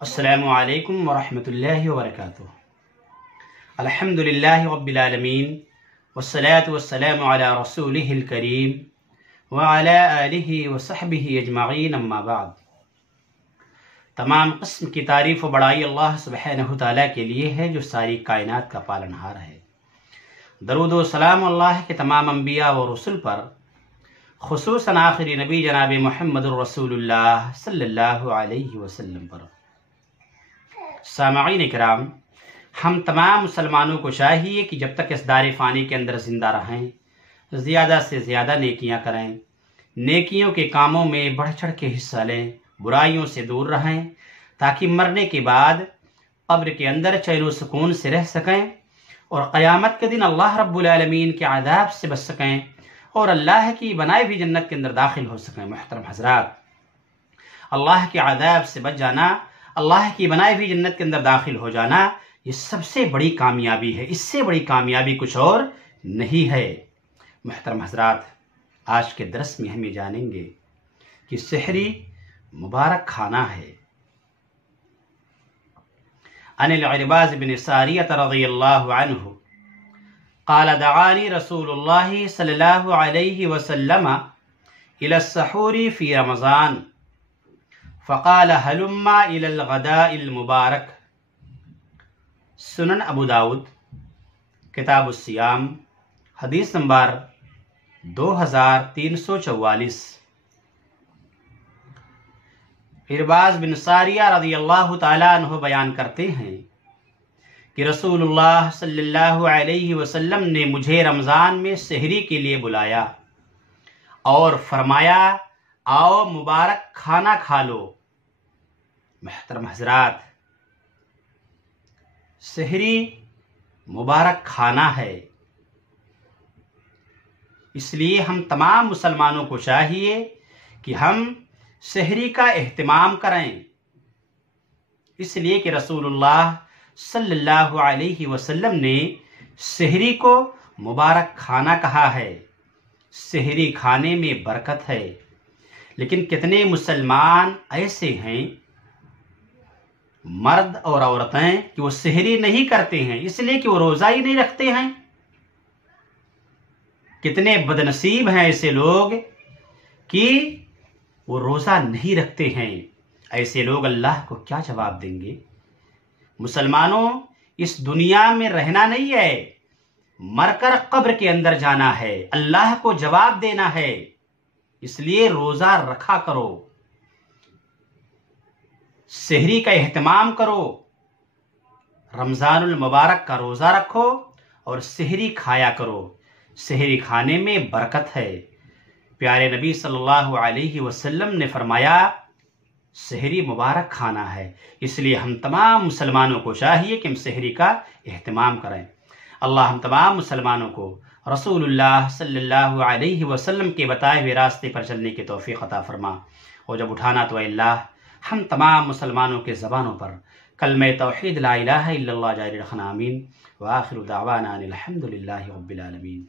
السلام علیکم ورحمۃ اللہ وبرکاتہ۔ الحمدللہ رب العالمین والصلاة والسلام علی رسولہ الکریم وعلی آلہ وصحبہ اجمعین، اما بعد۔ تمام قسم کی تعریف و بڑائی اللہ سبحانہ تعالیٰ کے لیے ہے جو ساری کائنات کا پالنہار ہے۔ درود و سلام اللہ کے تمام انبیاء و رسل پر، خصوصاً آخری نبی جناب محمد الرسول اللہ صلی اللہ علیہ وسلم پر۔ سامعین کرام، ہم تمام مسلمانوں کو چاہیے کہ جب تک اس دار فانی کے اندر زندہ رہیں، زیادہ سے زیادہ نیکیاں کریں، نیکیوں کے کاموں میں بڑھ چڑھ کے حصہ لیں، برائیوں سے دور رہیں، تاکہ مرنے کے بعد قبر کے اندر چین و سکون سے رہ سکیں اور قیامت کے دن اللہ رب العالمین کے عذاب سے بچ سکیں اور اللہ کی بنائی ہوئی جنت کے اندر داخل ہو سکیں۔ محترم حضرات، اللہ کے عذاب سے بچ جانا، اللہ کی بنائی ہوئی جنت کے اندر داخل ہو جانا، یہ سب سے بڑی کامیابی ہے۔ اس سے بڑی کامیابی کچھ اور نہیں ہے۔ محترم حضرات، آج کے درس میں ہم یہ جانیں گے کہ سحری مبارک کھانا ہے۔ عن العرباض بن ساریہ رضی اللہ عنہ قال دعانی رسول اللہ صلی اللہ علیہ وسلم الى السحور فی رمضان فقال هلم الى الغداء المبارک۔ سنن ابو داود کتاب الصیام، حدیث نمبر 2344۔ عرباض بن ساریہ رضی اللہ تعالیٰ عنہ بیان کرتے ہیں کہ رسول اللہ صلی اللہ علیہ وسلم نے مجھے رمضان میں سحری کے لیے بلایا اور فرمایا، آؤ مبارک کھانا کھا لو۔ محترم حضرات، سحری مبارک کھانا ہے، اس لیے ہم تمام مسلمانوں کو چاہیے کہ ہم سحری کا اہتمام کریں، اس لیے کہ رسول اللہ صلی اللہ علیہ وسلم نے سحری کو مبارک کھانا کہا ہے۔ سحری کھانے میں برکت ہے، لیکن کتنے مسلمان ایسے ہیں، مرد اور عورتیں، کہ وہ سحری نہیں کرتے ہیں اس لیے کہ وہ روزہ ہی نہیں رکھتے ہیں۔ کتنے بدنصیب ہیں ایسے لوگ کہ وہ روزہ نہیں رکھتے ہیں۔ ایسے لوگ اللہ کو کیا جواب دیں گے؟ مسلمانوں، اس دنیا میں رہنا نہیں ہے، مر کر قبر کے اندر جانا ہے، اللہ کو جواب دینا ہے، اس لیے روزہ رکھا کرو، سحری کا اہتمام کرو، رمضان المبارک کا روزہ رکھو اور سحری کھایا کرو۔ سحری کھانے میں برکت ہے۔ پیارے نبی صلی اللہ علیہ وسلم نے فرمایا، سحری مبارک کھانا ہے، اس لیے ہم تمام مسلمانوں کو چاہیے کہ ہم سحری کا اہتمام کریں۔ اللہ ہم تمام مسلمانوں کو رسول اللہ صلی اللہ علیہ وسلم کے بتائے ہوئے راستے پر چلنے کی توفیق عطا فرما، اور جب اٹھانا تو اے اللہ ہم تمام مسلمانوں کے زبانوں پر کلمہ توحید لا الہ الا اللہ جاری رکھنا، آمین۔ وآخر دعوانا ان الحمدللہ رب العالمین۔